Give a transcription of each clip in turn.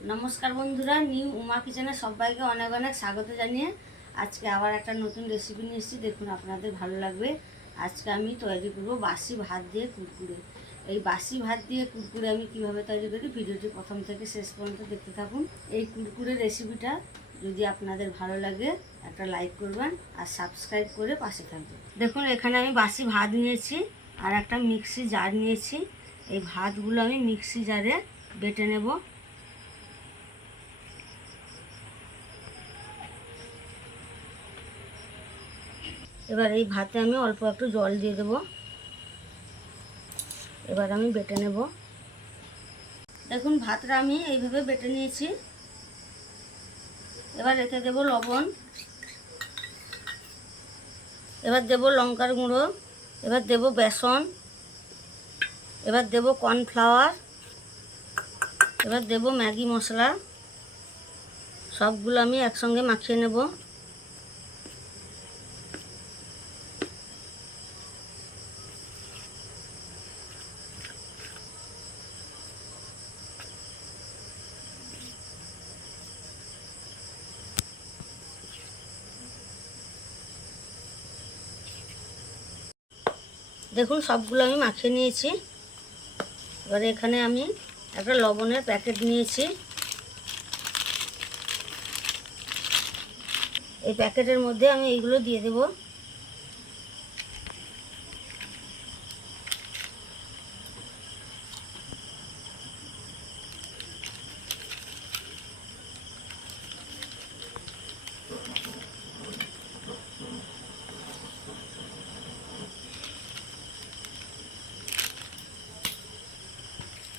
नमस्कार बंधुरा निউ उमा किचेने सबाइके अनेक अनेक स्वागत जानिए आज के आबार एक नतून रेसिपि निये एसेछि। देखुन आपनादेर भालो लागबे। आज के आमी तैरी करब बासी भात दिए कुरकुरे। এই বাসি ভাত দিয়ে কুরকুরে আমি কিভাবে তৈরি করি ভিডিওটি প্রথম থেকে শেষ পর্যন্ত দেখতে থাকুন। এই কুরকুরে রেসিপিটা যদি আপনাদের ভালো লাগে একটা লাইক করবেন আর সাবস্ক্রাইব করে পাশে থাকবেন। দেখুন এখানে আমি বাসি ভাত নিয়েছি আর একটা মিক্সি জার নিয়েছি। এই ভাতগুলো আমি মিক্সি জারে বেটে নেব। এবার এই ভাতে আমি অল্প একটু জল দিয়ে দেব। এবার আমি বেটে নেব। দেখুন ভাতটা আমি এইভাবে বেটে নিয়েছি। এবার এতে দেব লবণ, এবার দেব লঙ্কার গুঁড়ো, এবার দেব বেসন, এবার দেব কর্নফ্লাওয়ার, এবার দেব ম্যাগি মশলা। সবগুলো আমি একসঙ্গে মাখিয়ে নেব। দেখুন সবগুলো আমি মাখিয়ে নিয়েছি। এবারে এখানে আমি একটা লবণের প্যাকেট নিয়েছি। এই প্যাকেটের মধ্যে আমি এইগুলো দিয়ে দেব।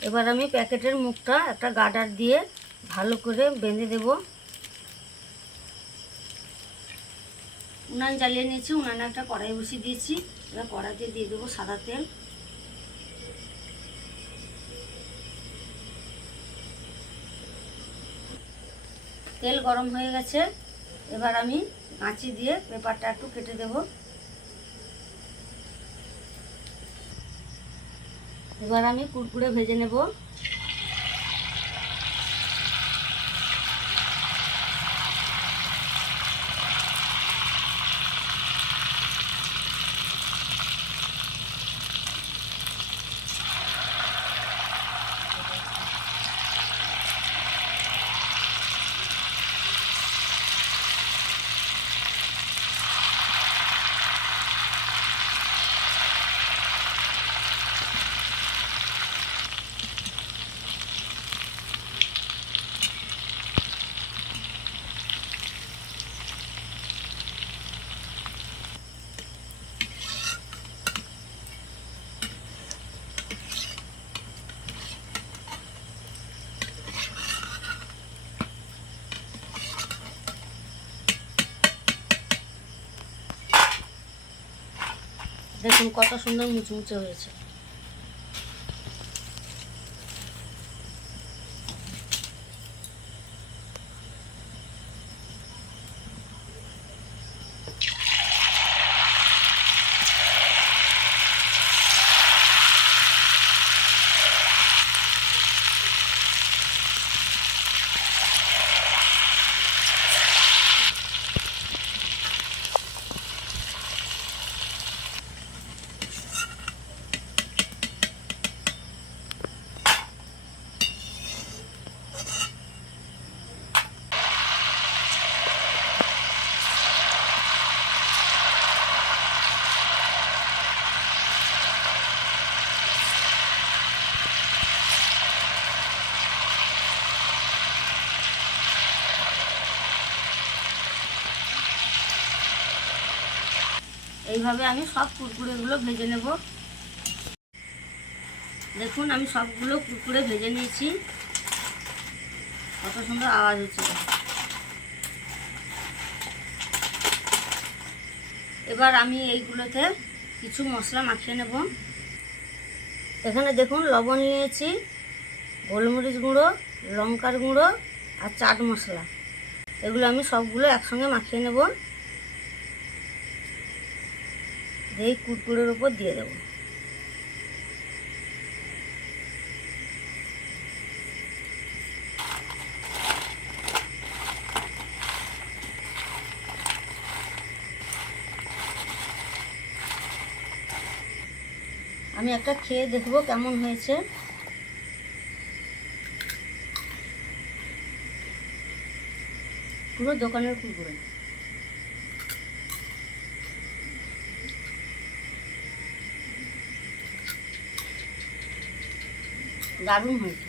এবার আমি প্যাকেটের মুখটা একটা গার্ডার দিয়ে ভালো করে বেঁধে দেব। উনান জ্বালিয়ে নিয়েছি, উনানে একটা কড়াই বসিয়ে দিয়েছি। এবার কড়াইতে দিয়ে দেবো সাদা তেল। তেল গরম হয়ে গেছে। এবার আমি কাঁচি দিয়ে পেপারটা একটু কেটে দেব। এবার আমি কুরকুরে ভেজে নেব। দেখুন কত সুন্দর মুচমুচে হয়েছে। এইভাবে আমি সব কুরকুরেগুলো ভেজে নেব। দেখুন আমি সবগুলো কুরকুরে ভেজে নিয়েছি। কত সুন্দর আওয়াজ হচ্ছে। এবার আমি এইগুলোতে কিছু মশলা মাখিয়ে নেব। এখানে দেখুন লবণ নিয়েছি, গোলমরিচ গুঁড়ো, লঙ্কার গুঁড়ো আর চাট মশলা। এগুলো আমি সবগুলো একসঙ্গে মাখিয়ে নেব। এই কুরকুরের উপর দিয়ে দেব। আমি একটা খেয়ে দেখবো কেমন হয়েছে। পুরো দোকানের কুরকুরে, দারুণ হয়েছে।